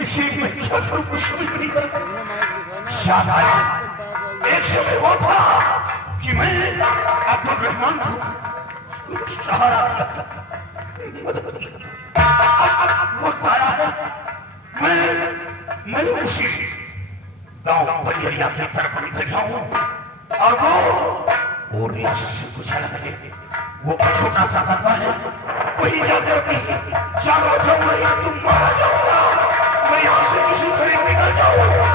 इसी में क्या करूं कुछ समझ नहीं कर याद आया एक समय वो था कि मैं अब्दुल रहमान को सहारा दिया था, मदद की। अब वक्त आया है मैं उसी गांव बलिया की तरफ निकल जाऊं और वो कुछ अलग है। वो छोटा सा करता है वही जाकर अपनी जान बचाऊं, नहीं तुम मारा जाऊंगा। मैं यहां से किसी तरह निकल जाऊं।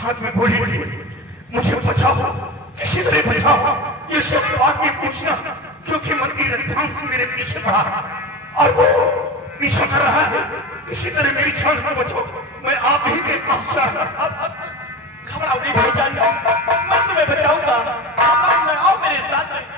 हाथ में गोली मुझे बचाओ, किसी तरह बचाओ। ये सब बात में पूछना क्योंकि मंदिर ध्यान मेरे पीछे पड़ा और वो पीछा कर रहा है। किसी तरह मेरी जान को बचाओ, मैं आप ही के पास घबराओ नहीं भाईजान, मैं तुम्हें बचाऊंगा। मैं आओ मेरे साथ में।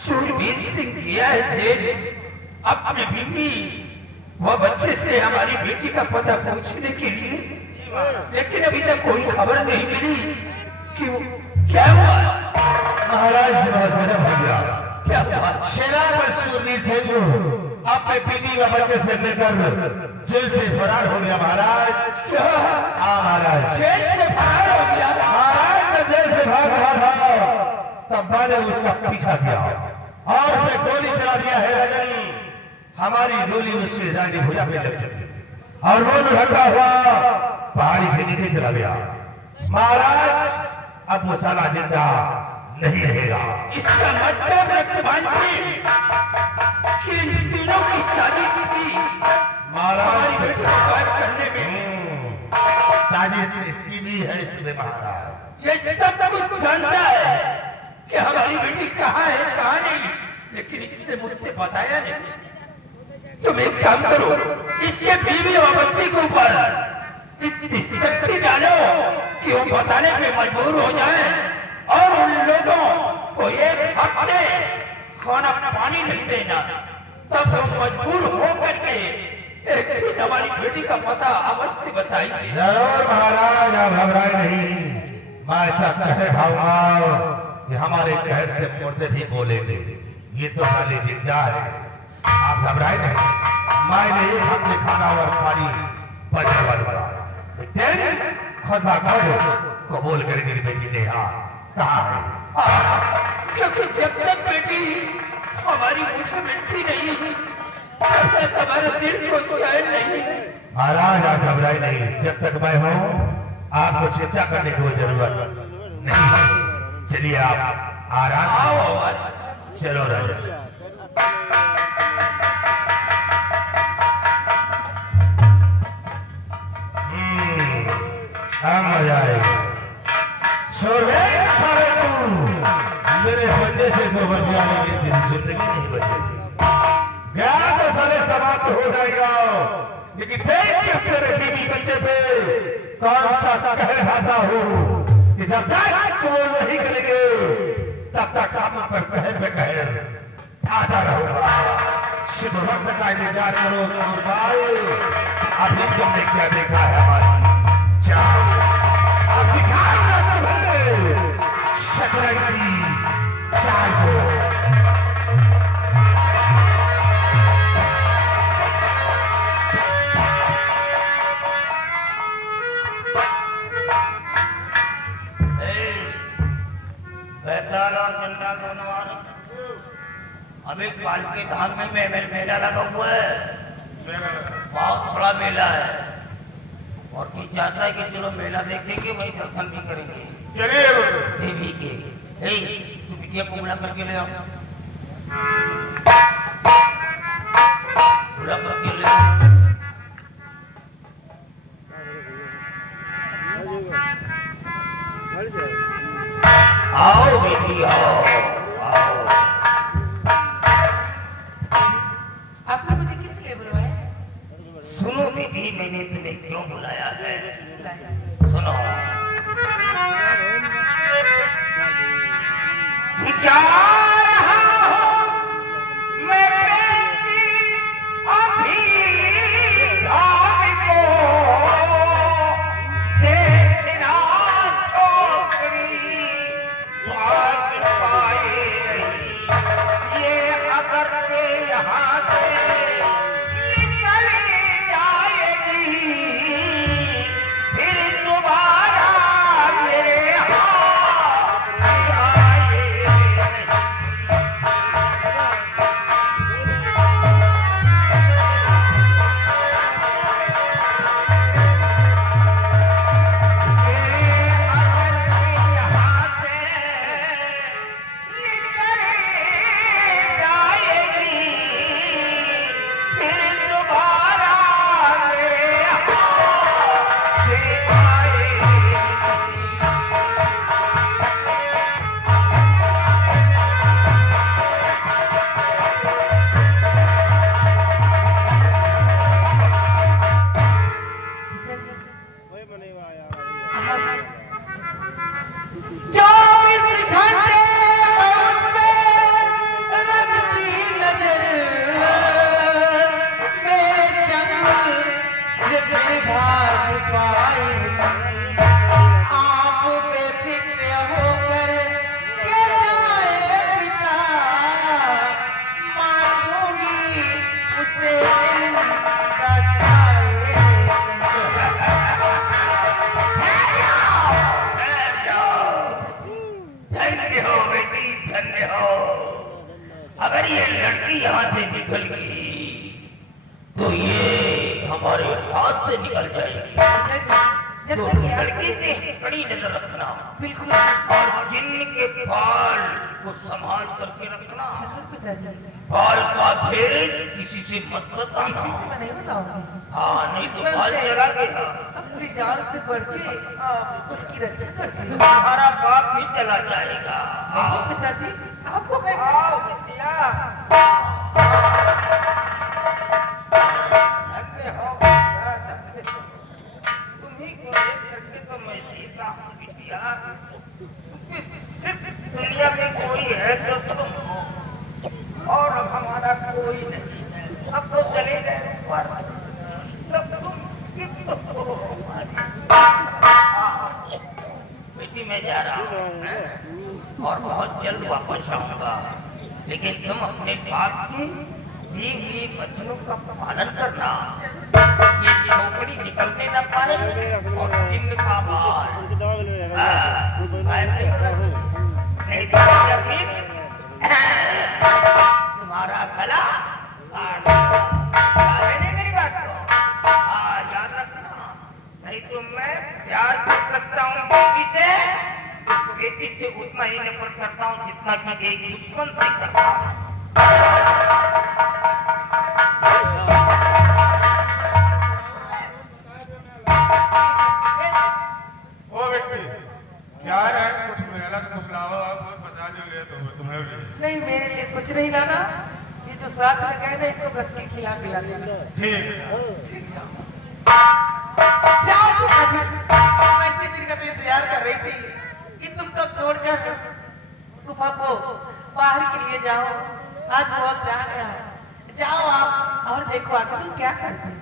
सूरवीर सिंह किया है अपने बीवी व बच्चे से हमारी बेटी का पता पूछने के लिए, लेकिन अभी तक कोई खबर नहीं मिली कि क्या हुआ। महाराज भैया क्या हुआ? शेरापत सूरवीर सिंह अपने बीवी व बच्चे से लेकर जेल से फरार हो गया महाराज। क्या? हाँ महाराज, जेल से फरार हो गया। महाराज जब जेल से भाग रहा था तब मैंने उसका पीछा किया और उसने गोली चला दिया है राजन। हमारी गोली उससे रानी भुजा पे लग गई और वो लुढ़का हुआ पहाड़ी से नीचे चला गया। महाराज अब वो साला जिंदा नहीं रहेगा। इसका मतलब रक्तबांसी कि इन तीनों की साजिश थी महाराज करने में। साजिश इसकी भी है इसमें महाराज। ये सब कुछ जानता है कि हमारी बेटी कहाँ है कहाँ नहीं, लेकिन इससे मुझसे बताया नहीं। तुम एक काम करो, इसके बीवी और बच्चे के ऊपर इतनी शक्ति डालो कि वो बताने पे मजबूर हो जाए और उन लोगों को एक हफ्ते खाना पानी नहीं देना, तब हम मजबूर होकर के एक दिन हमारी बेटी का पता अवश्य बताएंगे। जरूर महाराज, आप घबराए नहीं। मैं ऐसा कह भाऊंगा कि हमारे कहर से मुर्दे भी बोलेंगे। ये तो खाली जिंदा है, आप घबराए नहीं। मैंने एक हफ्ते खाना और पानी बचा बचा खुद कबूल कर मेरी बेटी ने कहा है, क्योंकि जब तक बेटी हमारी मुझे मिलती नहीं, हमारा दिल को चैन नहीं। महाराज आप घबराए नहीं, जब तक मैं हूँ आपको चिंता करने की कोई जरूरत नहीं। चलिए आप आराम आओ आओ। हमारे चलो राजा। मजा आएगा। सारे तू मेरे बंदे से तो बच जाने के दिन जिंदगी नहीं बचेगी। गया तो सारे समाप्त हो जाएगा, लेकिन देख के तेरे बीवी बच्चे पे कौन सा कहर खाता हो कि जब तक वो नहीं करेंगे तब तक हम पर कहर पे कहर आता रहूंगा। शिव भक्त का इंतजार करो सुरपाल। अभी तुमने क्या देखा है हमारी चाल, अब दिखाऊंगा तुम्हें शतरंज की चाल को। अभी पाल के धाम में मेला लगा हुआ है, बहुत बड़ा मेला है और तू चाहता है कि चलो मेला देखेंगे वही दर्शन भी करेंगे देवी के। तू बिटिया को बुला करके ले आओ, बुला करके ले आओ बेटी आओ। आपने मुझे किस लिए बुलाया? सुनो बेटी, मैंने तुम्हें क्यों बुलाया है, सुनो। क्या रहा हूँ मैं बेटी अभी धाम को देखना छोकरी भाग पाए नहीं। ये अगर के यहाँ से निकली जाएगी फिर दोबारा मेरे हाथ आए नहीं। अगर ये लड़की यहाँ से निकल गई तो ये हमारे हाथ से निकल जाएगी। जब तो तक ये लड़की पे कड़ी नजर रखना बिल्कुल और जिन के बाल को संभाल करके रखना। पिताजी, बाल का भेद किसी से मत बताना। इसी से मैं नहीं बताऊंगी। हाँ, नहीं तो बाल जला गया अपनी जान से बढ़ के उसकी रक्षा करती हूँ। तुम्हारा बाप भी चला जाएगा। नहीं पिताजी, आपको मैं आओ बिटिया। धन्य हो बिटिया, धन्य हो। तुम्हीं को देख करके तो मैं जीता हूँ बिटिया। दुनिया में कोई है तो तुम हो और अब हमारा कोई नहीं है। सब तो चले गए पर तब तुम किस हो हमारी। बेटी मैं जा रहा हूँ और बहुत जल्द वापस आऊंगा, लेकिन तुम अपने बाप की दिए हुए वचनों का पालन करना। ये झोपड़ी निकलने न पाए और चिन्ह का बाल नहीं तो करता हूँ बेटी से, तो बेटी से उतना ही नफरत करता हूँ जितना कि एक दुश्मन से करता हूँ। ओ व्यक्ति क्या है कुछ मेला से कुछ लावा कुछ बता जो ले तो तुम्हें भी नहीं मेरे लिए कुछ नहीं लाना, ये जो साथ में गए ना इसको बस के खिला पिला देना। ठीक जाओ तुम आज, मैं इसी दिन का तो इंतजार कर रही थी कि तुम कब छोड़कर तुम आपको बाहर के लिए जाओ। आज बहुत जा गया है, जाओ आप और देखो आगे तुम क्या करते हो।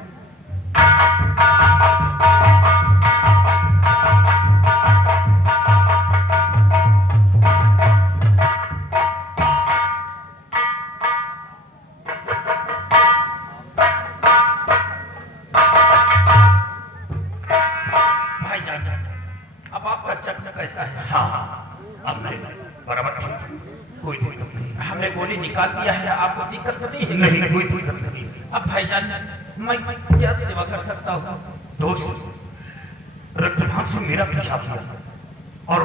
अब आपका चक्र कैसा है? हाँ, अब मैं बराबर ठीक, कोई दिक्कत नहीं। हमने गोली निकाल दिया है, आपको दिक्कत तो नहीं है? नहीं, कोई दिक्कत नहीं। अब भाईजान मैं क्या सेवा कर सकता हूँ? दोस्त रक्तभाग से मेरा पीछा किया और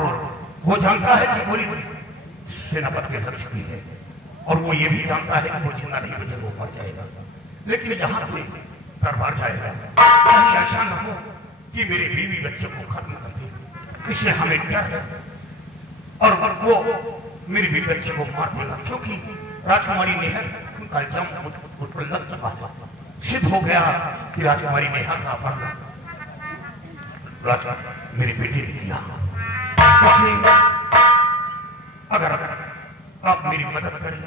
वो जानता है कि गोली सेनापति के लग चुकी है और वो ये भी जानता है कि वो जिंदा नहीं बचेगा, वो मर जाएगा। लेकिन यहाँ से दरबार जाएगा, कहीं ऐसा न हो कि मेरे बीवी बच्चे को खत्म कर दे, इसलिए हमें डर है और वो मेरे बीवी बच्चे को मार देगा, क्योंकि राजकुमारी नेहर का इल्जाम मुझ पर लग चुका है। सिद्ध हो गया कि राजकुमारी नेहर का अपहरण मेरी बेटी ने किया। इसलिए अगर आप मेरी मदद करें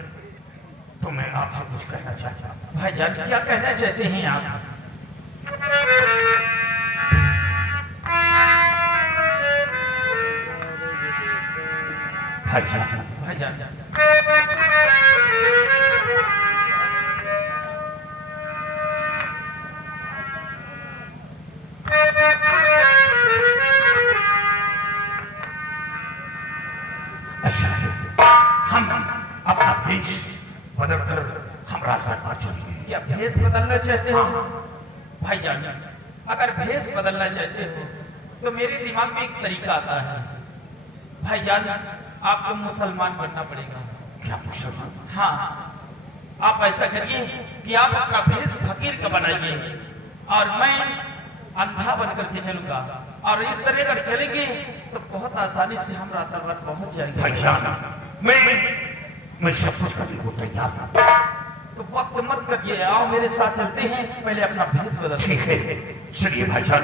तो मैं आपसे कुछ कहना चाहता हूँ। भाईजान क्या कहना चाहते हैं आप? भाईजान अच्छा है, हम अपना भेष बदल कर हम राजपाट चलेंगे। क्या भेष बदलना चाहते हो? भाईजान अगर भेष बदलना चाहते हो तो मेरे दिमाग में एक तरीका आता है। भाईजान आपको मुसलमान बनना पड़ेगा। क्या मुसलमान? हाँ, आप ऐसा करिए कि आप अपना भेष फकीर का बनाइए और मैं अंधा बनकर के चलूंगा, और इस तरह अगर चलेंगे तो बहुत आसानी से हम रातारात पहुंच जाएंगे। भाईजान मैं सब कुछ करने को तैयार हूँ। तो वक्त मत करिए, आओ मेरे साथ चलते हैं, पहले अपना भेष बदल। ठीक है, चलिए भाईजान।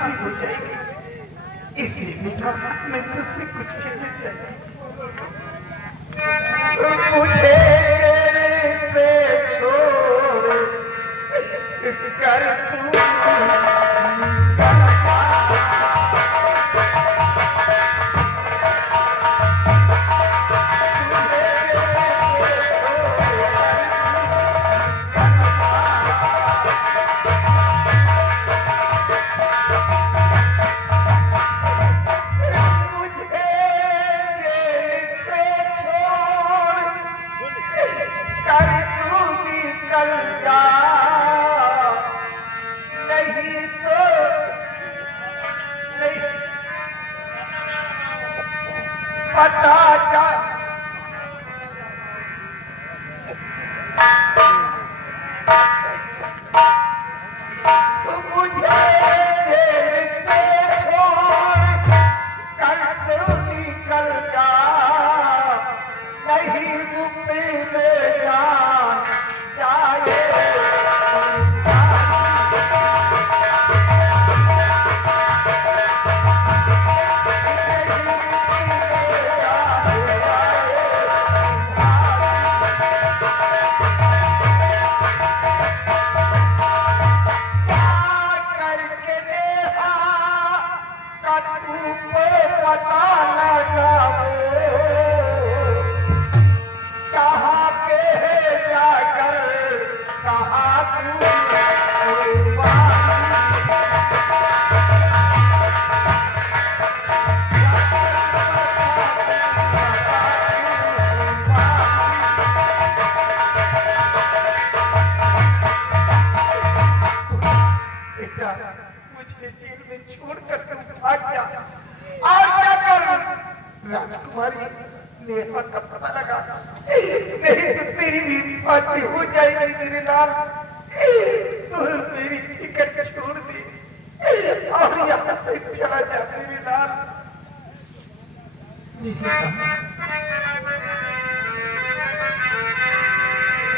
फांसी हो जाएगी। इसलिए बेटा मैं तुझसे कुछ कहना चाहती हूँ। मुझे तेरे से छोड़ कर तू राजकुमारी नेहा का पता लगा, नहीं तो तेरी भी फांसी हो जाएगी मेरे लाल। तू मेरी टिकट छोड़ दे और यहाँ से चला जा मेरे लाल।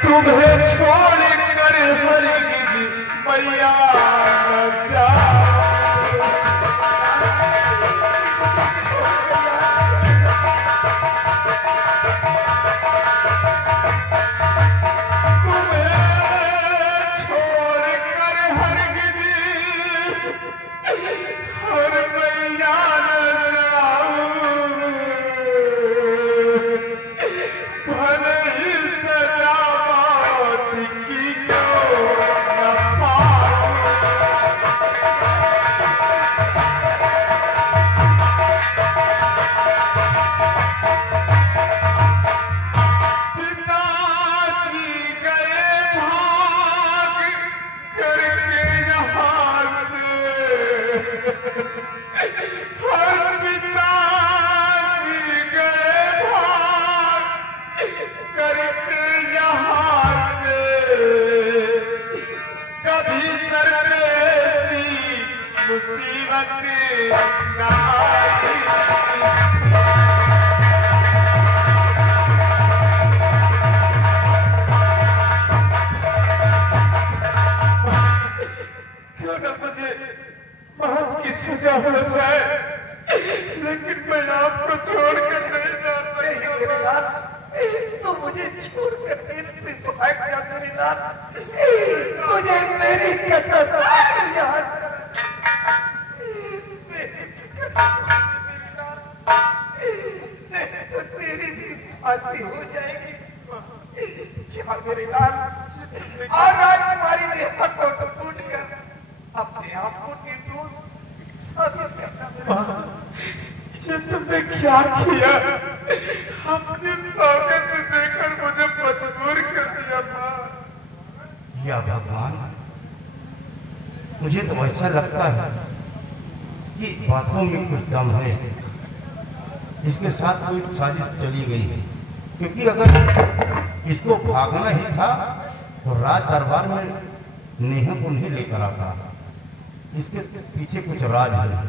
तुम्हें छोड़ कर हरगिज मैया न जाऊं। लेकिन मैं आपको छोड़कर नहीं जा सकता। तो मुझे छोड़कर तेरे से भाग जा मेरी लाल। तुझे मेरी कसम याद नहीं तो तेरी भी फांसी हो जाएगी। जा मेरी लाल। और राजकुमारी ने हाथों को टूट कर अपने आप को निर्दोष साबित करना। ये तुमने क्या किया? अपनी सौगंध से देकर मुझे मजबूर कर दिया था। या भगवान, मुझे तो ऐसा लगता है कि बातों में कुछ दम है। इसके साथ कोई साजिश चली गई है, क्योंकि अगर इसको भागना ही था तो राज दरबार में नेहा को नहीं लेकर आता। इसके पीछे कुछ राज है।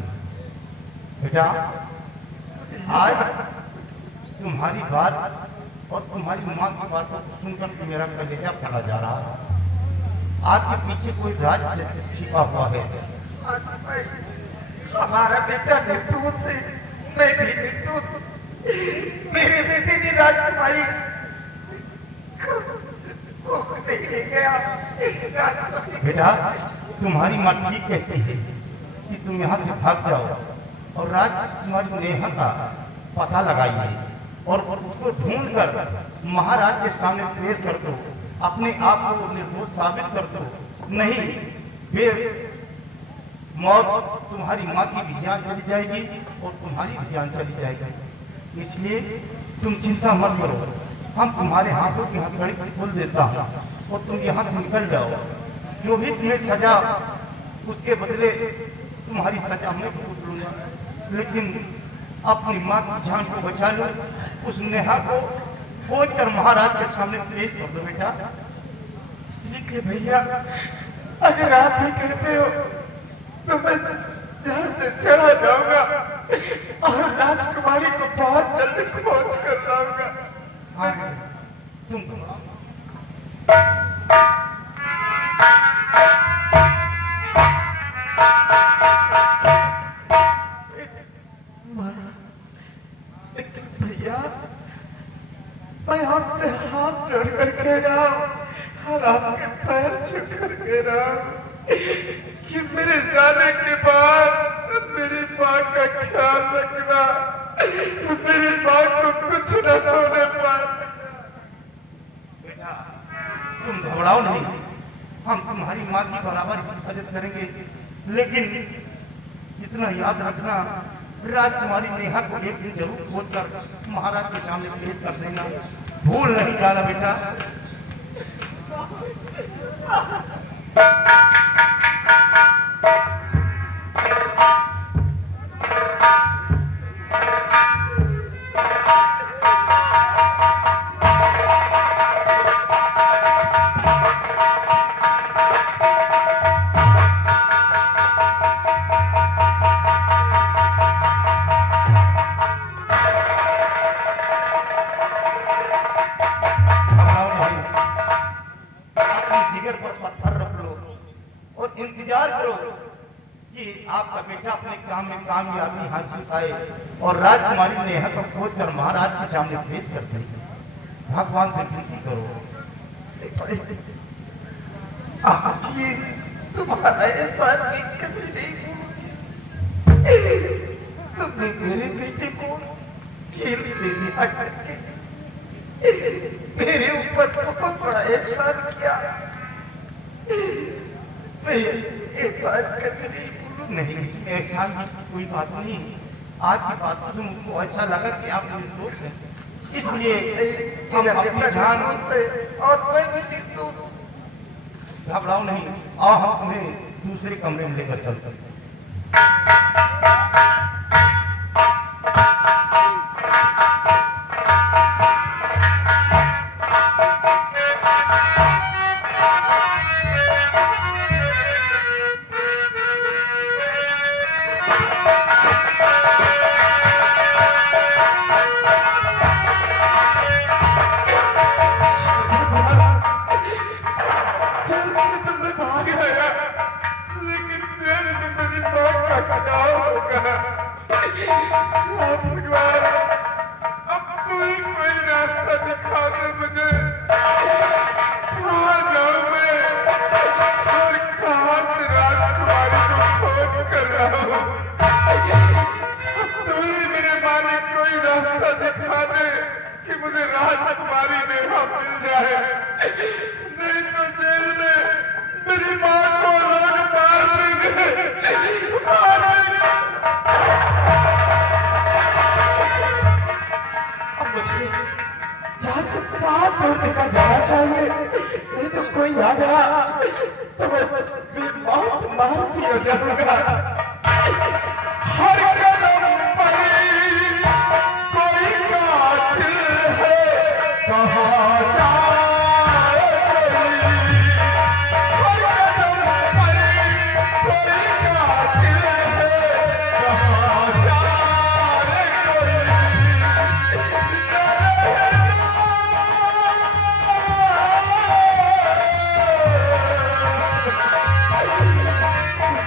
बेटा, आज तुम्हारी बात और तुम्हारी माँ की बात को सुनकर के मेरा कलेजा फटा जा रहा है। आपके पीछे कोई राज छिपा हुआ है। हमारा बेटा निर्दोष है, मैं भी निर्दोष हूँ। मेरे बेटे ने राजकुमारी को नहीं ले गया। राजकुमारी बेटा, तुम्हारी माँ ठीक कहती है कि तुम यहाँ से भाग जाओ और राजकुमारी नेहा का पता लगाइए और उसको ढूंढकर महाराज के सामने पेश कर दो, अपने आप को निर्दोष साबित कर दो। नहीं फिर मौत तुम्हारी माँ की भी जान चली जाएगी और तुम्हारी भी जान चली जाएगी। इसलिए तुम चिंता मत करो, हम तुम्हारे हाथों की हथकड़ी खोल देता हूँ और तुम यहाँ से निकल जाओ। जो भी तुम्हें सजा, उसके बदले तुम्हारी सजा मैं भुगत लूंगा, लेकिन अपनी माँ की जान को बचा लो। उस नेहा को खोज कर महाराज के सामने पेश कर दो बेटा। ठीक है भैया, अगर आप ही कहते हो तो मैं यहाँ से चला जाऊंगा और राजकुमारी को बहुत जल्द खोज कर लाऊंगा। हाँ तुम भैया, मैं आपसे हाथ जोड़ कर कह रहा हूँ और आपके पैर छू कर कह रहा हूँ कि मेरे जाने के बाद मेरी माँ का ख्याल रखना, मेरी माँ को कुछ न होने पाए। बेटा, तुम घबराओ नहीं, हम तुम्हारी माँ की बराबर मदद करेंगे, लेकिन इतना याद रखना, राजकुमारी नेहा को एक दिन जरूर खोज कर महाराज के सामने पेश कर देना, भूल नहीं जाना बेटा। इंतजार करो कि आपका बेटा अपने काम में कामयाबी हासिल पाए और राजकुमारी नेहा को खोज कर महाराज के सामने पेश कर दे। भगवान से विनती करो। आज ये तुम्हारा एहसान कभी नहीं, तुमने मेरे बेटे को जेल से रिहा करके मेरे ऊपर बहुत बड़ा एहसान किया। मैं एहसान कभी नहीं भूलूंगा। नहीं, एहसान की कोई बात नहीं। आज की बात पर मुझको ऐसा लगा कि आप निर्दोष हैं, इसलिए हम अपनी जान से और मैं भी निर्दोष हूं। घबराओ नहीं, आओ हम तुम्हें दूसरे कमरे में लेकर चलते हैं। राजकुमारी नेहा मिल जाए, नहीं तो जेल में मेरी मां को लोग मार देंगे। अब मुझे जहाँ से बात दूर निकल जाना चाहिए, नहीं तो कोई आ गया तो मैं बहुत मार दिया जाऊंगा। हर कदम पर कोई कातिल है, कहाँ जाए कोई। हर कदम पर कोई कातिल है, कहाँ जाए कोई।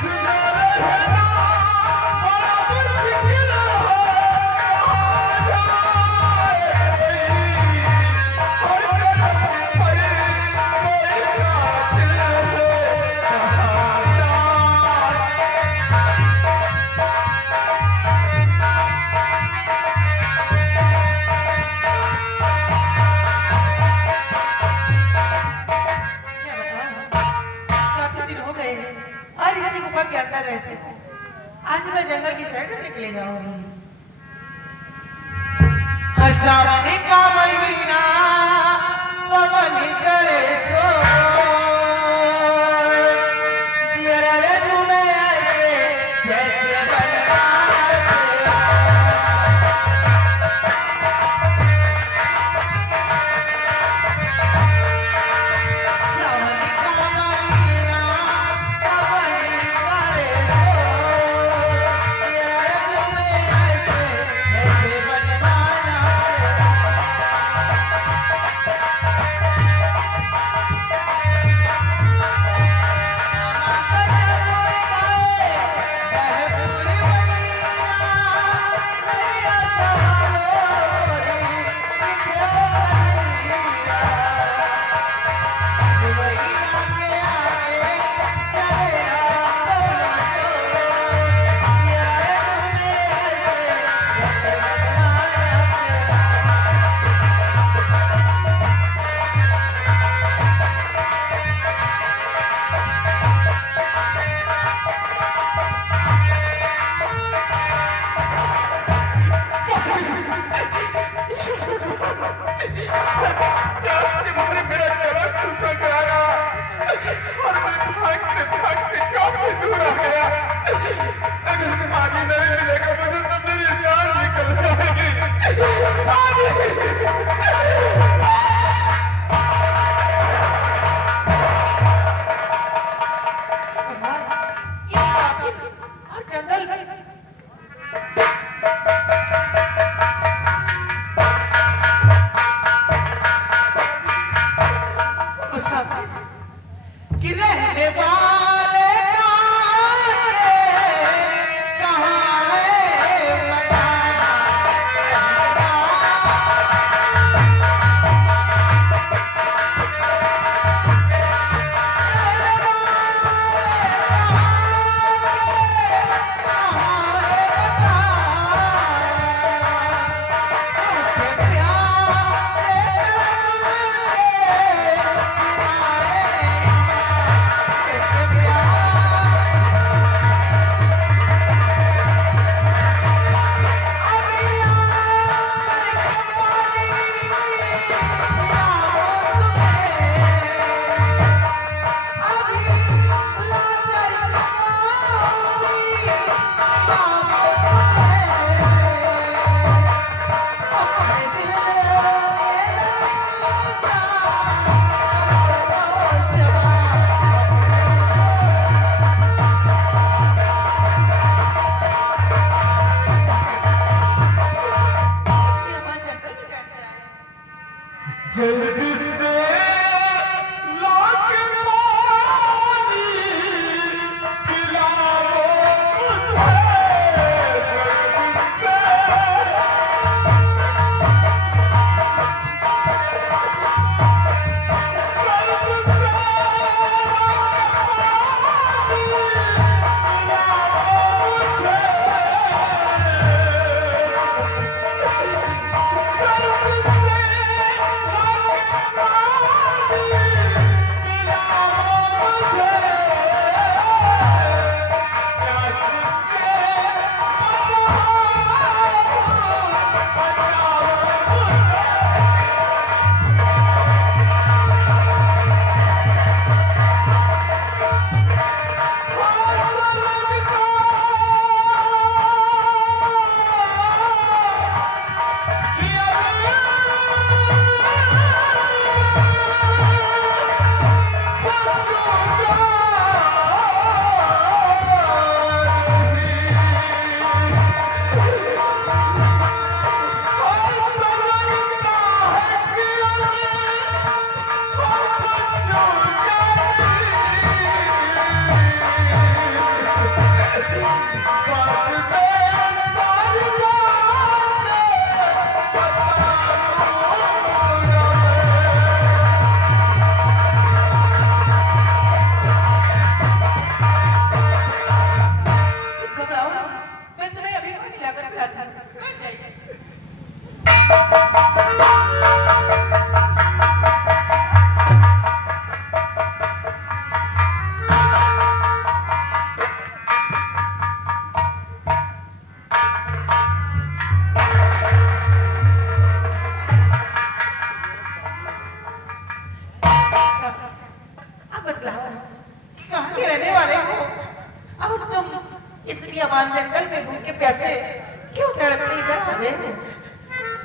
जिंदा रहे की साइड निकले जाओगी। सावन का महीना पवन करे सो जियरा रे झूमे ऐसे जैसे सावन का महीना पवन करे सो जियरा रे झूमे ऐसे जैसे बनमाना प्यास के मारे मेरा गला सूखा जा रहा और मैं भागते भागते काफी दूर आ गया। अगर पानी नहीं मिलेगा मुझे तो मेरी जान निकल जाएगी। जंगल में कि रहने वाले कहाँ है मकान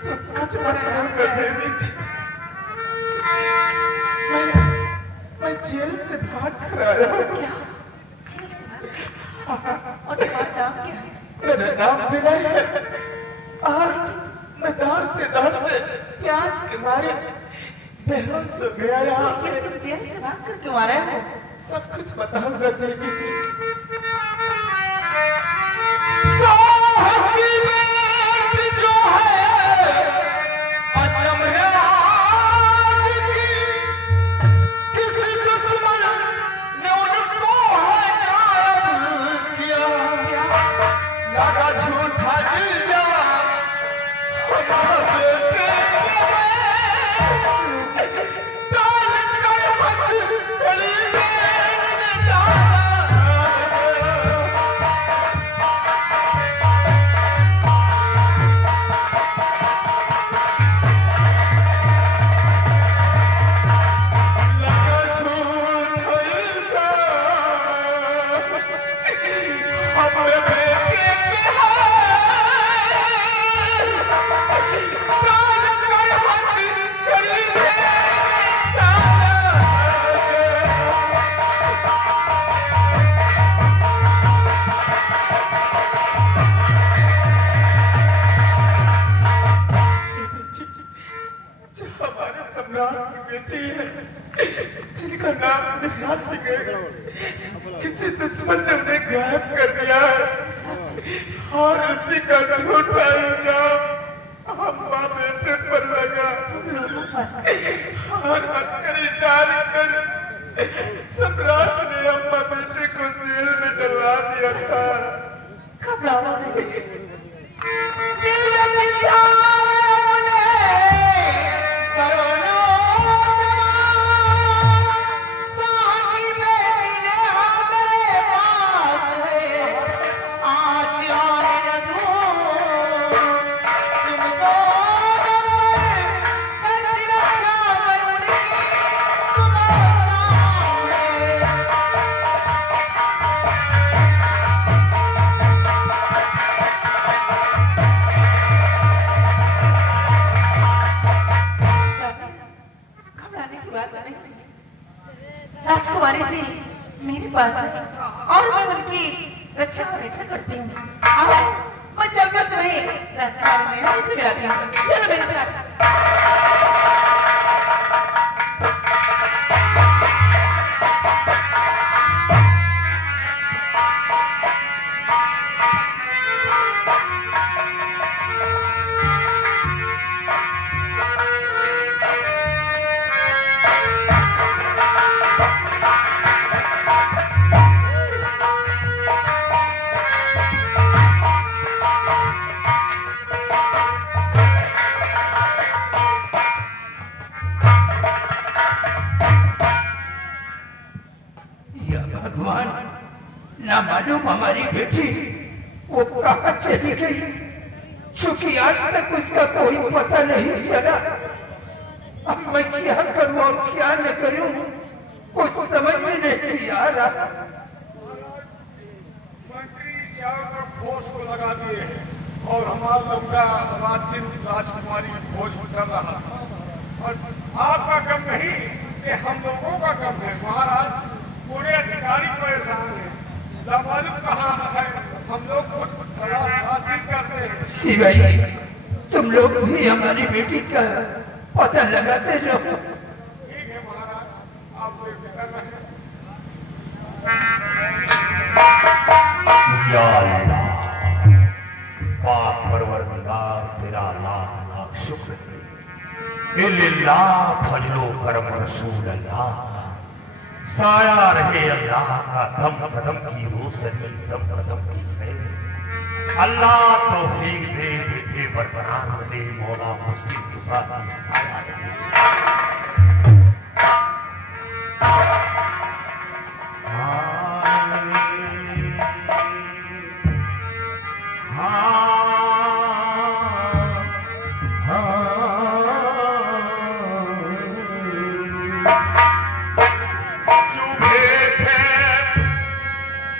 सब कुछ बताऊंगा देवी जी। मैं जेल से भाग कर आया हूँ। क्या जेल से भाग? और तुम्हारा नाम क्या है? मेरा नाम विनय है और मैं दौड़ते प्यास के मारे बेहोश हो गया यहाँ पे। लेकिन तुम जेल से भाग कर क्यों आ रहे हो? सब कुछ बताऊंगा देवी जी। जो है किसी दुश्मन ने उनको है गायब किया। लगा झूठा इल्जाम हमारे बेटे पे, डाल कर मत गली में डाला। जिनका नाम नेहा सिंह है, किसी दुश्मन ने उन्हें गायब कर दिया है और उसी का झूठा इल्जाम अम्मा बेटे पर लगा और हथकड़ी डालकर सम्राट ने अम्मा बेटे को जेल में डलवा दिया था। घबराओ नहीं। राजकुमारी जी मेरे पास है और मैं उनकी रक्षा हमेशा करती हूँ। आओ मैं चलकर तुम्हें रास्ता में ऐसे मिलाती हूँ। चलो मेरे साथ। भगवान ना मालूम हमारी बेटी वो कहाँ चली गई, क्योंकि आज तक उसका कोई पता नहीं चला। अब मैं क्या करूं और क्या न करूं कुछ समझ में नहीं आ रहा। मंत्री चारों तरफ खोज को लगा दिए और हमारा लड़का रात दिन राजकुमारी खोज कर रहा था और आपका कम नहीं कि हम लोगों का कम है। महाराज पूरे अधिकारी परेशान है, लामालूम कहाँ है, हम लोग खुद हासिल करते हैं। शिवाई तुम लोग भी हमारी बेटी का पता लगाते रहो। ठीक है महाराज, आप बेफिक्र रहें। या अल्लाह, पाक परवरदिगार तेरा लाख लाख शुक्र है। इल्लल्लाह फजलो करम रसूल अल्लाह, साया रहे अल्लाह का दम कदम की रोशनी दम कदम की खैर। अल्लाह तौफीक दे, बेटे बरकरार दे, मौला मुस्लिम के साथ साया रहे।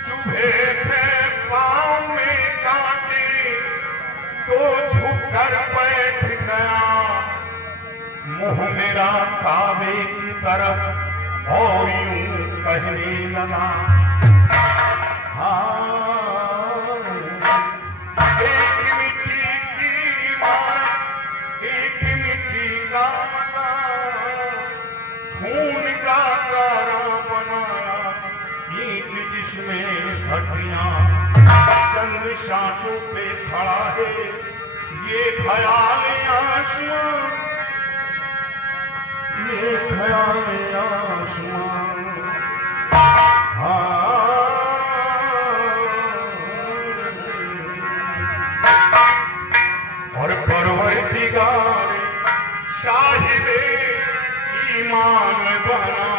चुभे थे पाँव में कांटे तो झुक कर बैठ गया, मुंह मेरा काबे की तरफ और यूं कहने लगा, एक मिट्टी की इमारत, एक मिट्टी का मकान, खून का तारा बनाया, ईंट जिसमें भटियां, चंद सांसों पे खड़ा है ये ख्याल आसमां, ये ख्याल आसमां। और परवरदिगार साहिबे ईमान बना,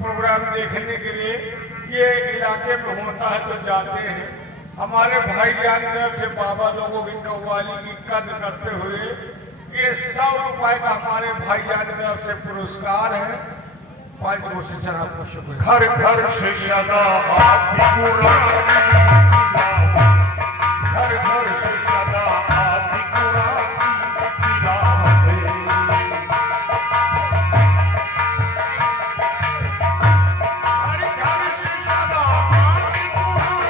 प्रोग्राम देखने के लिए ये इलाके में होता है तो जाते हैं। हमारे भाई जान तरफ से बाबा लोगों की कव्वाली की कद्र करते हुए ये 100 रुपए का हमारे भाई जान तरफ से पुरस्कार है। 5 कोशिश आपको शुक्रिया। घर घर से सदा आपकी गुलामी, घर घर से सदा आपकी गुलामी की राह पे। घर घर से सदा आपकी गुलामी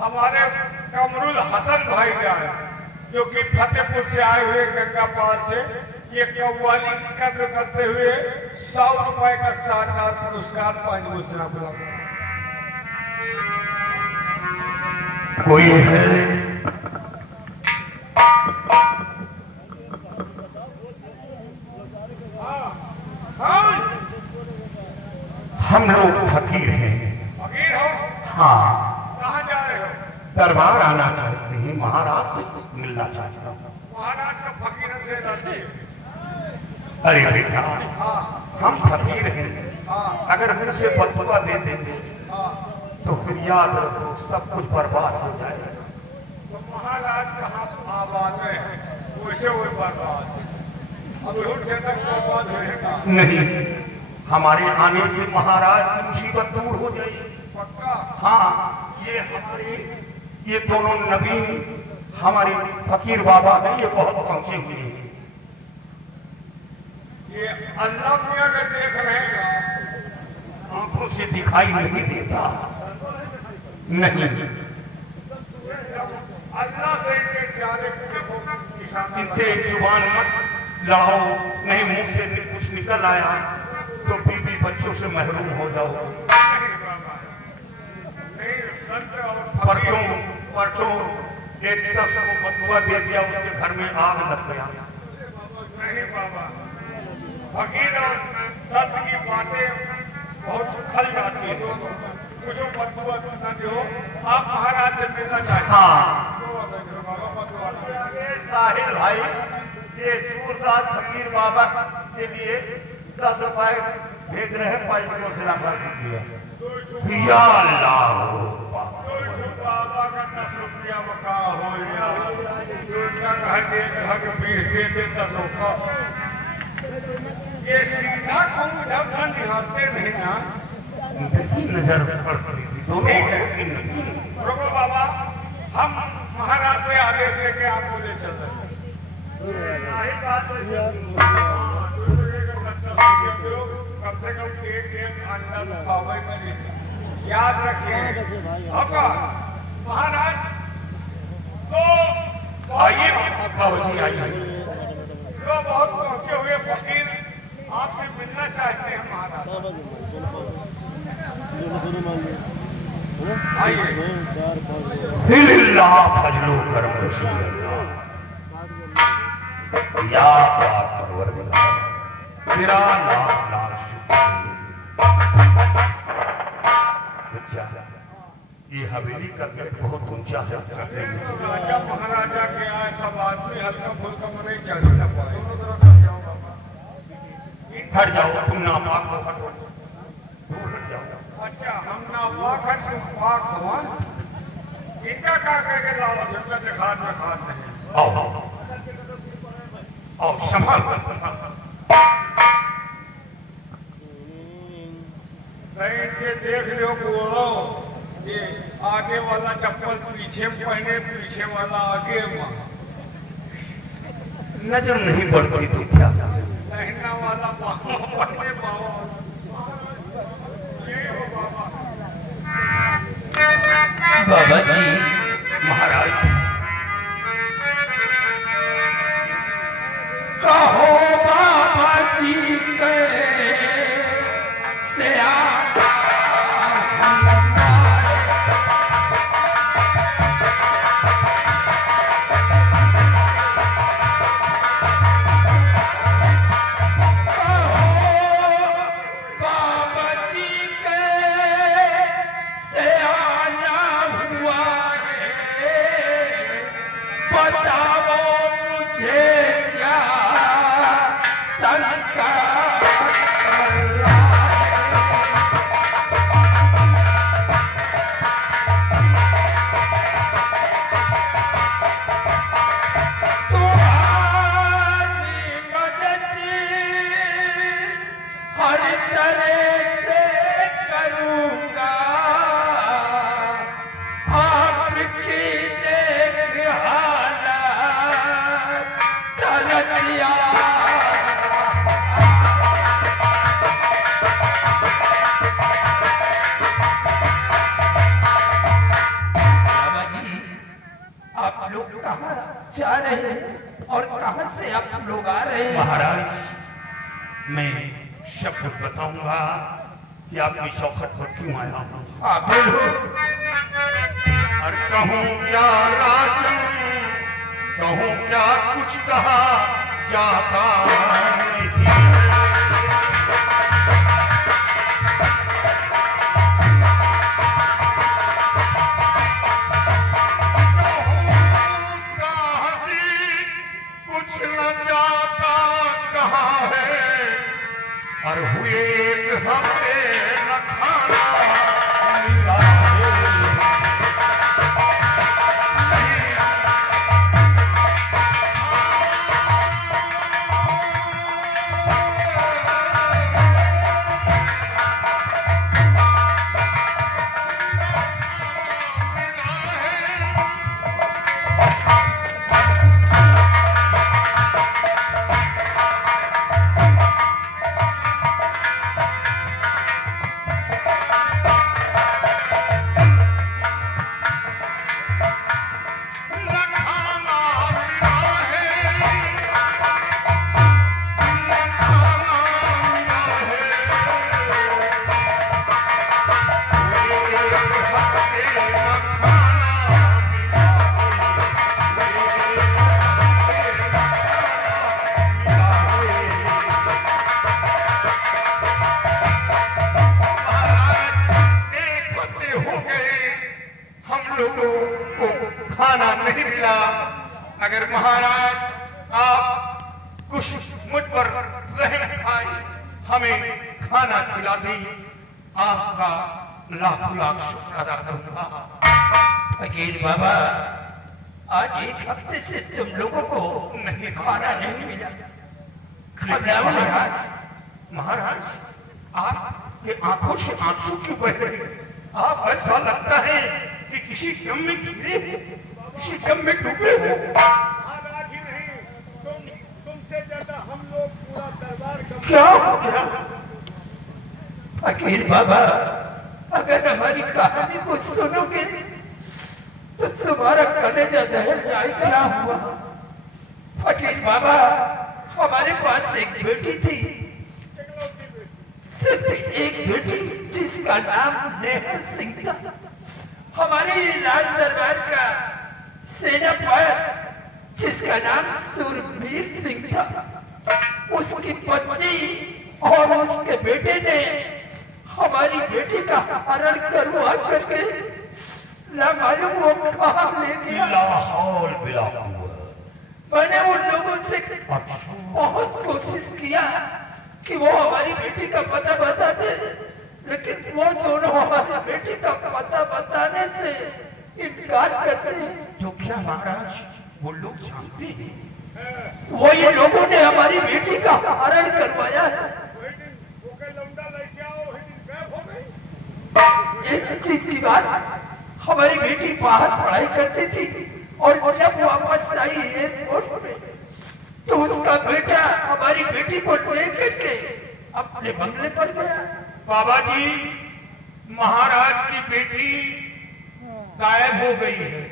हमारे कमरुल हसन भाई जान जो कि फतेहपुर से आए हुए गंगा पार से ये कव्वाली की कद्र करते हुए 100 रुपए का शानदार पुरस्कार 5 घोषणा बुला। कोई है हम लोग फकीर हैं। फकीर हो? हाँ, कहाँ जा रहे हो? दरबार आना चाहते हैं, महाराज से मिलना चाहता हूँ। महाराज का फकीर से रहती है। अरे बेटा, हाँ हम फकीर हैं, हाँ अगर मुझसे बदुआ दे देते हाँ। तो फिर याद रखो सब कुछ बर्बाद हो जाएगा। तो महाराज कहाँ आबाद है वैसे वो बर्बाद। अब लूट के तक बर्बाद होएगा नहीं, हमारे आने से महाराज की मुसीबत दूर हो जाएगी। पक्का? हाँ, ये दोनों नबी हमारे फकीर बाबा हैं, ये बहुत पहुंचे हुए हैं। ये अल्लाह को अगर देख रहे हैं आंखों से दिखाई नहीं देता। नहीं, अल्लाह से इनके जाने देखो निशाना। इनसे जुबान मत लाओ, नहीं मुंह से कुछ निकल आया तो बीवी बच्चों से महरूम हो जाओ। नहीं बाबा, नहीं संत और फकीर। परसों एक शख्स को बदुआ दे दिया, उसके घर में आग लग गया। नहीं बाबा, फकीर और संत की बातें बहुत खल जाती है दोनों। कुछ बदुआ न दो, आप महाराज से मिलना चाहते हैं। हाँ, तो बाबा बदुआ दो। साहिल भाई, ये सूरदास फकीर बाबा के लिए 10 रुपए भेज रहे हैं, 5 किलो से लाभ दीजिए। या अल्लाह, बाबा का 10 रुपया मका हो गया। घर 20 देते 10 रुपया। ये सीधा कहूँ जब धन निहारते नहीं ना। नजर पड़ती थी दोनों। रुको बाबा, हम महाराज से आदेश लेके आपको ले चल रहे हैं। कम से कम एक अंडा खावे में नहीं। याद रखिए महाराज। तो आइए बाबूजी, आइए। तो बहुत पहुंचे हुए फकीर आपसे मिलना चाहते हैं महाराज। आइए। हिल्ला फजलो करम रसूल अल्लाह। या पाक परवरदिगार, तेरा नाम लाख शुक्र। ये हवेली का गेट बहुत ऊंचा है। राजा महाराजा के आए सब आदमी हल्का फुल्का में नहीं चल ना पाए। हट जाओ, तुम नापाक हो, हटो, दूर हट जाओ। अच्छा हम ना पाक है तुम पाक हो। इनका क्या करके लाओ जितना दिखा नहीं। आओ आओ, संभाल कर, संभाल। बैठ के देख लो बोलो, ये आगे वाला चप्पल पीछे पहने, पीछे वाला आगे में। नजर नहीं पड़ती तो क्या? लहंगा वाला पहने बाबा। ये हो बाबा। बाबा जी, महाराज कहो बाबा जी कैसे आना बाबा जी कैसे आना हुआ है, बताओ मुझे क्या शंका कर रहा है। तुम्हारी मदद हर तरह से करूंगा, आपकी देख हालत तरसिया। बाबा जी, आप लोग कहाँ जा रहे हैं और कहाँ से आप लोग आ रहे हैं? महाराज, मैं सब कुछ बताऊंगा कि आपकी शौकत पर क्यों आया हूँ। आप बोलो। और कहूँ क्या राजन, कहूँ क्या कुछ कहा जाता नहीं। कुछ न जाता कहा है, और हुए एक हफ्ते न खाना मिला है। खाना नहीं मिला। अगर महाराज आप कुछ मुझ पर रहम खाए, हमें खाना खिला दी, आपका लाख लाख शुक्र अदा करूंगा। फकीर बाबा, आज एक हफ्ते से तुम लोगों को नहीं खाना नहीं मिला। लेकिन महाराज, महाराज आपके आंखों से आंसू क्यों बह रहे हैं? आप ऐसा लगता है कि किसी गम में गिरे हो, किसी गम में डूबे हो। महाराज ही नहीं, तुमसे ज्यादा हम लोग पूरा दरबार का क्या हो गया? फकीर बाबा, अगर हमारी कहानी को सुनोगे तो तुम्हारा कलेजा दहल जाएगा। क्या हुआ? फकीर बाबा, हमारे पास एक बेटी थी, सिर्फ एक बेटी जिसका नाम नेहा सिंह था। हमारे राज दरबार का सेनापति जिसका नाम सुरवीर सिंह था, उसकी पत्नी और उसके बेटे ने हमारी बेटी का हरण करवा करके ना मालूम वो कहाँ ले गया। लाहौल बिला कुव्वत। मैंने उन लोगों से बहुत कोशिश किया कि वो हमारी बेटी का पता बताते, लेकिन वो दोनों हमारी बेटी का पता बताने से इनकार करते हैं। तो क्या महाराज वो लोग जानते हैं? वही लोगों ने हमारी बेटी का हरण करवाया है। वही दिन ओके लौंडा लेके आओ, वही दिन गायब हो गई। एक चीज की बात, हमारी बेटी बाहर पढ़ाई करती थी और जब वापस आई एयरपोर्ट में तो उसका बेटा हमारी बेटी को लेकर के अपने बंगले पर गया। बाबा जी, महाराज की बेटी गायब हो गई है।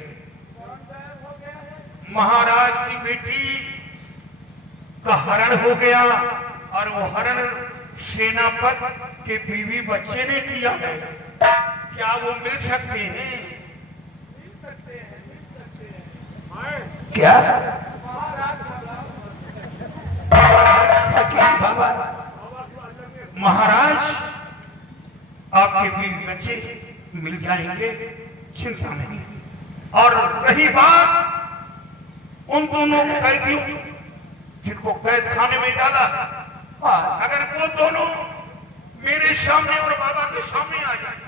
महाराज की बेटी का हरण हो गया और वो हरण सेनापति के बीवी बच्चे ने किया है। क्या वो मिल सकते हैं? क्या बाबा? महाराज आपके बीवी बच्चे मिल जाएंगे, चिंता नहीं। और रही बात उन दोनों कैदियों जिनको कैद खाने में डाला, अगर वो दोनों मेरे सामने और बाबा के सामने आ जाए,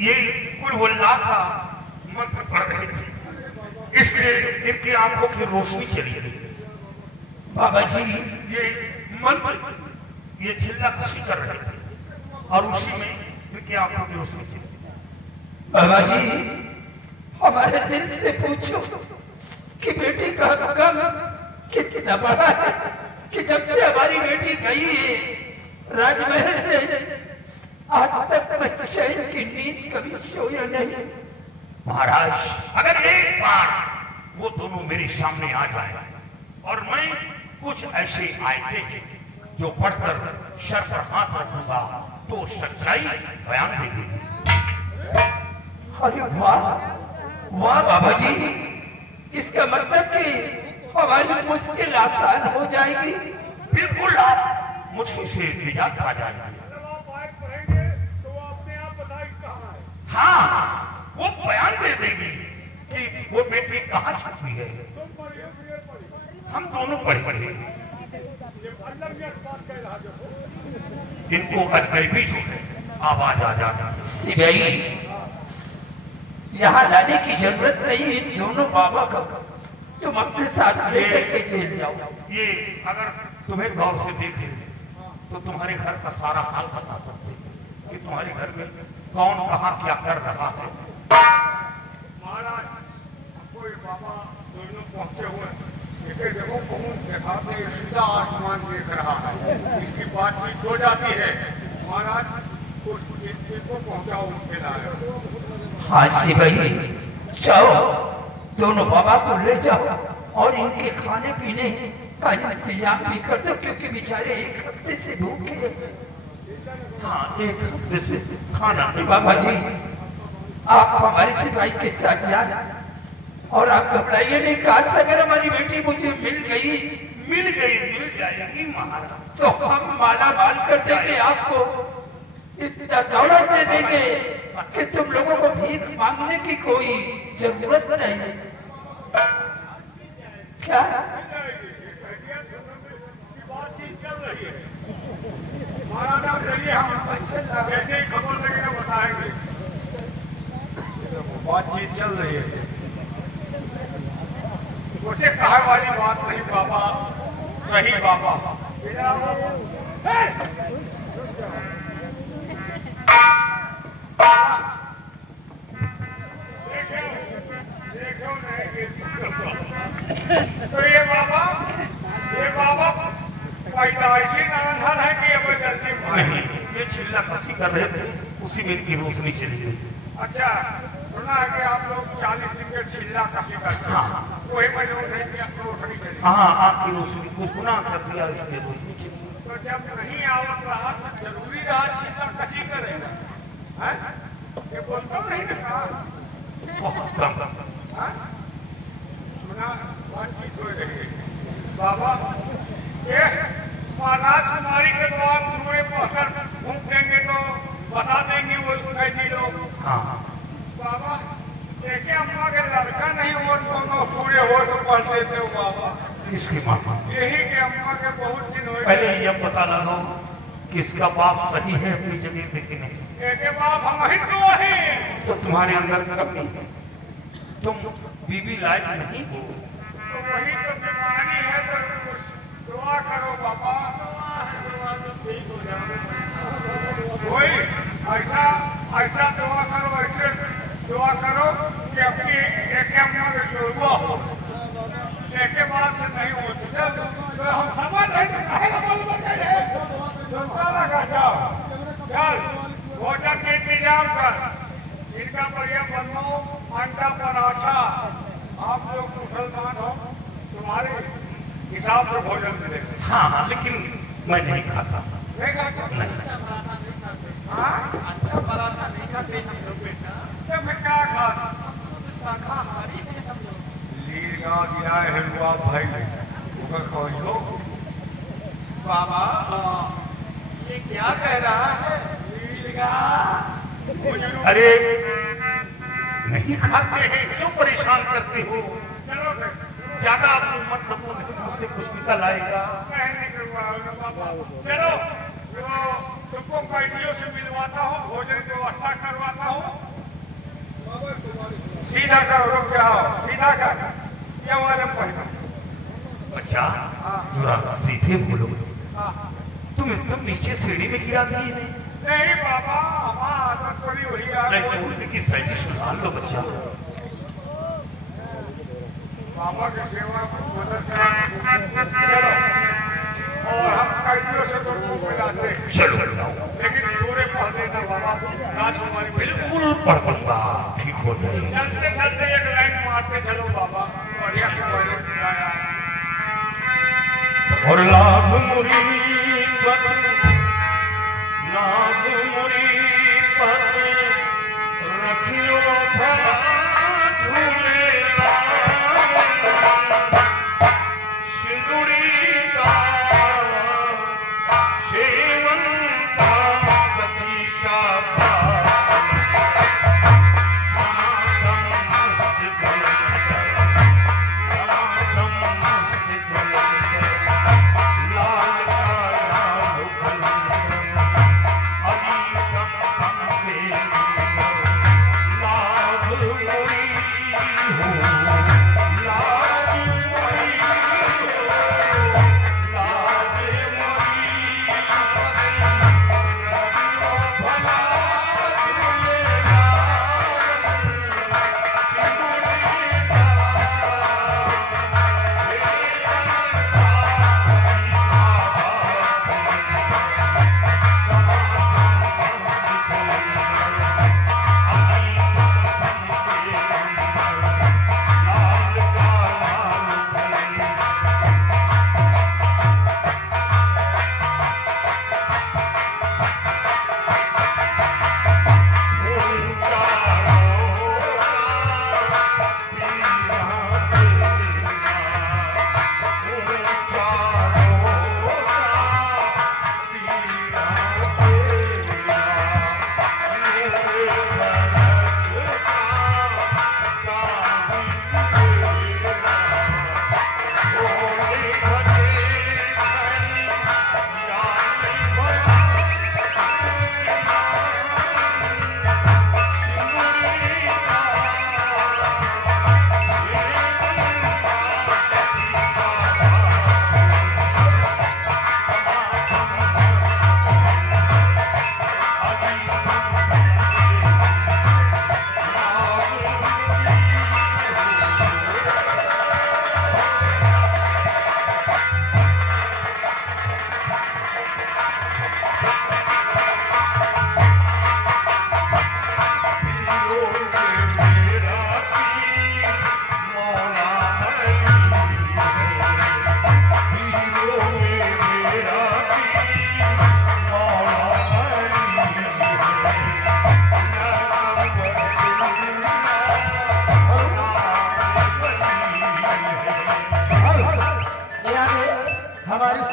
ये कुलवल्ला का मंत्र पढ़ रहे थे, इसलिए इनकी आंखों की रोशनी चली गई। बाबा जी, ये मंत्र, ये चिल्ला कशी कर रहे थे और उसी में इनकी आंखों की रोशनी चली गई। बाबा जी, हमारे दिल से पूछो कि बेटी का गम कितना बड़ा है कि जब से हमारी बेटी गई है राजमहल से आज तक मैं चैन की नींद कभी सोया नहीं। महाराज, अगर एक बार वो दोनों मेरे सामने आ जाए और मैं कुछ ऐसे आयते जो पढ़कर सर पर हाथ रखूंगा तो सच्चाई बयान देगी। अरे वाह वाह बाबा जी, इसका मतलब कि हमारी मुश्किल आसान हो जाएगी। बिल्कुल, आप मुश्किल से निजात पा जाएंगे। जब आप बाइक पढ़ेंगे तो वो अपने आप बताएगी कहाँ है। हाँ, वो बयान दे देगी कि वो बेटी कहाँ छुपी है। तुम पढ़िए, ये पढ़िए। हम दोनों पढ़े ये अल्लाह की बात कह रहा जो इनको अजनबी जो है आवाज आ जाता। सिपाही, यहाँ लाने की जरूरत नहीं इन दोनों बाबा का, तुम अपने साथ लेकर के जेल जाओ। ये अगर तुम्हें गौर से देखे तो तुम्हारे घर का सारा हाल बता सकते हैं कि तुम्हारे घर में कौन कहाँ क्या कर रहा है। महाराज, हमको ये बाबा दोनों पहुंचे हुए इसे देखो कौन दिखाते सीधा आसमान देख रहा है, इसकी बातचीत हो जाती है। महाराज कुछ इनको पहुंचाओ उनके लाए। हाँ सिपाही, जाओ दोनों बाबा को ले जाओ और इनके खाने पीने का इंतजाम भी कर दो, क्योंकि बेचारे एक हफ्ते से भूखे हैं। हाँ, एक हफ्ते से खाना नहीं। बाबा जी, आप हमारे सिपाही के साथ जाना और आप घबराइए नहीं। काश अगर हमारी बेटी मुझे मिल जाएगी महाराज, तो हम माला माल कर देंगे, आपको इतना दौलत दे देंगे कि तुम लोगों को भीख मांगने की कोई जरूरत नहीं। क्या बातचीत चल रही है। महाराज आप चलिए, हम जैसे ही खबर लगेगा बताएंगे। बातचीत चल रही है। मुझे कहा वाली बात नहीं बाबा, रही बाबा। देखो नहीं, तो ये बाबा पैदाइशी नारायण है कि इमरजेंसी नहीं, ये चिल्ला कसी कर रहे थे, उसी में इनकी रोशनी चली गई। अच्छा, सुना है कि आप लोग 40 दिन के चिल्ला कसी करते हैं। वही मैंने रोशनी चली। हाँ, आपकी रोशनी को सुना कर दिया, इसलिए रोशनी चली। तो जब नहीं आवत रहा तो जरूरी रहा छीना कसी करेगा हैं? ये बोलता नहीं ना कहा बहुत कम हाँ? सुना बातचीत हो रही है बाबा ये महाराज कुमारी के तो आप धुएं पकड़ घूम देंगे तो बता देंगे वो कैदी लोग हाँ बाबा देखे अम्मा के लड़का नहीं हो दोनों सूर्य हो तो पढ़ देते हो बाबा किसकी मामा यही के अम्मा के बहुत दिन हो पहले ये पता लगाओ किसका बाप सही है अपनी जमीन पे कि नहीं एक बाप हम ही तो है तो तुम्हारे अंदर कमी है तुम बीबी लायक नहीं हो तो वही तो बीमारी है तो कुछ दुआ करो बाबा कोई ऐसा ऐसा दुआ करो ऐसे दुआ करो कि अपनी एक अम्मा के जुड़वा हो एक बात से नहीं होती तो हम समझ रहे तो कहेगा बोल लगा जाओ चल भोजन के इंतजाम कर इनका बढ़िया बनाओ अंडा पराठा आप लोग मुसलमान हो तुम्हारे हिसाब से भोजन मिलेगा हाँ हाँ लेकिन मैं नहीं खाता नहीं खाता नहीं हाँ अच्छा पराठा नहीं खाते तो मैं क्या खाता शाकाहारी है हम लोग लीगा गिरा है हुआ भाई होगा कौन हो बाबा ये क्या कह रहा है लीगा अरे नहीं खाते हैं क्यों परेशान करते हो चलो ज्यादा आप लोग मत रखो नहीं तो मुझसे कुछ निकल आएगा चलो तो तुमको कैदियों से मिलवाता हूँ भोजन की व्यवस्था करवाता हूँ सीधा करो रुक जाओ सीधा कर ये वाले पहना अच्छा जरा सीधे बोलो हाँ। तुम एकदम नीचे सीढ़ी में गिरा दिए नहीं नहीं बाबा हमारा आदत थोड़ी हुई नहीं तो उल्टी की सही सुधार लो बच्चा बाबा की सेवा को मदद चलो और हम कैदियों से तुमको मिलाते हैं चलो लेकिन पूरे पढ़ देना बाबा राजकुमारी बिल्कुल पढ़ पढ़ूंगा ठीक हो जाएगी चलते चलते एक लाइन मारते चलो बाबा बढ़िया के पहले आया और लाभ मुरीबत लाभ मुरीबत रखियो भला झूलेला सिंदूरी का सेवन का कतीशा का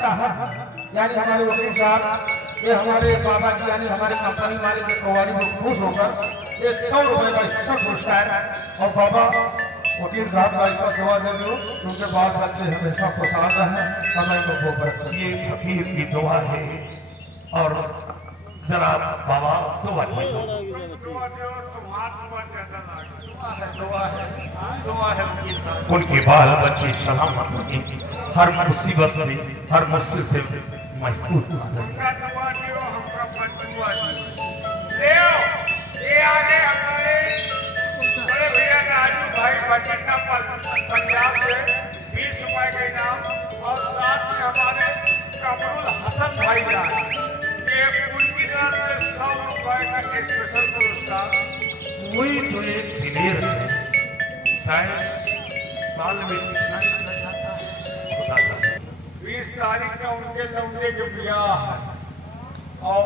साहब यानी हमारे वकील साहब, ये हमारे बाबा जी यानी हमारे कंपनी मालिक के कवारी को खुश होकर ये 100 रुपए का स्पेशल पुरस्कार और बाबा वकील साहब का ऐसा दुआ दे दो उनके बाल बच्चे हमेशा खुशहाल रहे, समय में वो बरकत। ये फकीर की दुआ है और जरा बाबा दुआ दो। दुआ दो तो हाथ पर ज्यादा लागे। दुआ है उनके साथ। उनके बाल बच्चे सलामत होंगे, हर मुसीबत में हर मुश्किल से महफूज रहे। उनका दुआ दो, हमका पर दुआ दो। ले आओ, ये आगे हमारे बड़े भैया राजू भाई बचन्ना पंजाब से 20 रुपए के इनाम और साथ में हमारे कमरुल हसन भाई जान ये उनकी तरफ से 100 रुपए का एक स्पेशल पुरस्कार। वही तुम्हें दिलेर है, शायद साल में कितना करना चाहता है खुदा जाने। 20 तारीख का उनके लौटे के ब्याह है और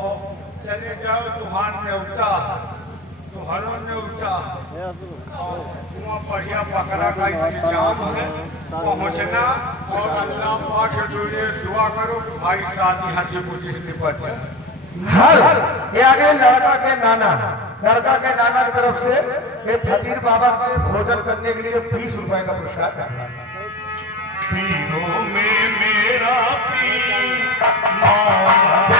चले जाओ दुहान में उठा तो हरों ने उठा और वहाँ बढ़िया बकरा का इंतजाम है पहुँचना और अल्लाह पाक के दुआ करो कि भाई शादी हंसी खुशी से निपट जाए। हर ये आगे लड़का के नाना की तरफ से ये फकीर बाबा के भोजन करने के लिए 20 रुपए का पुरस्कार करना। पीरों में मेरा पीर मौला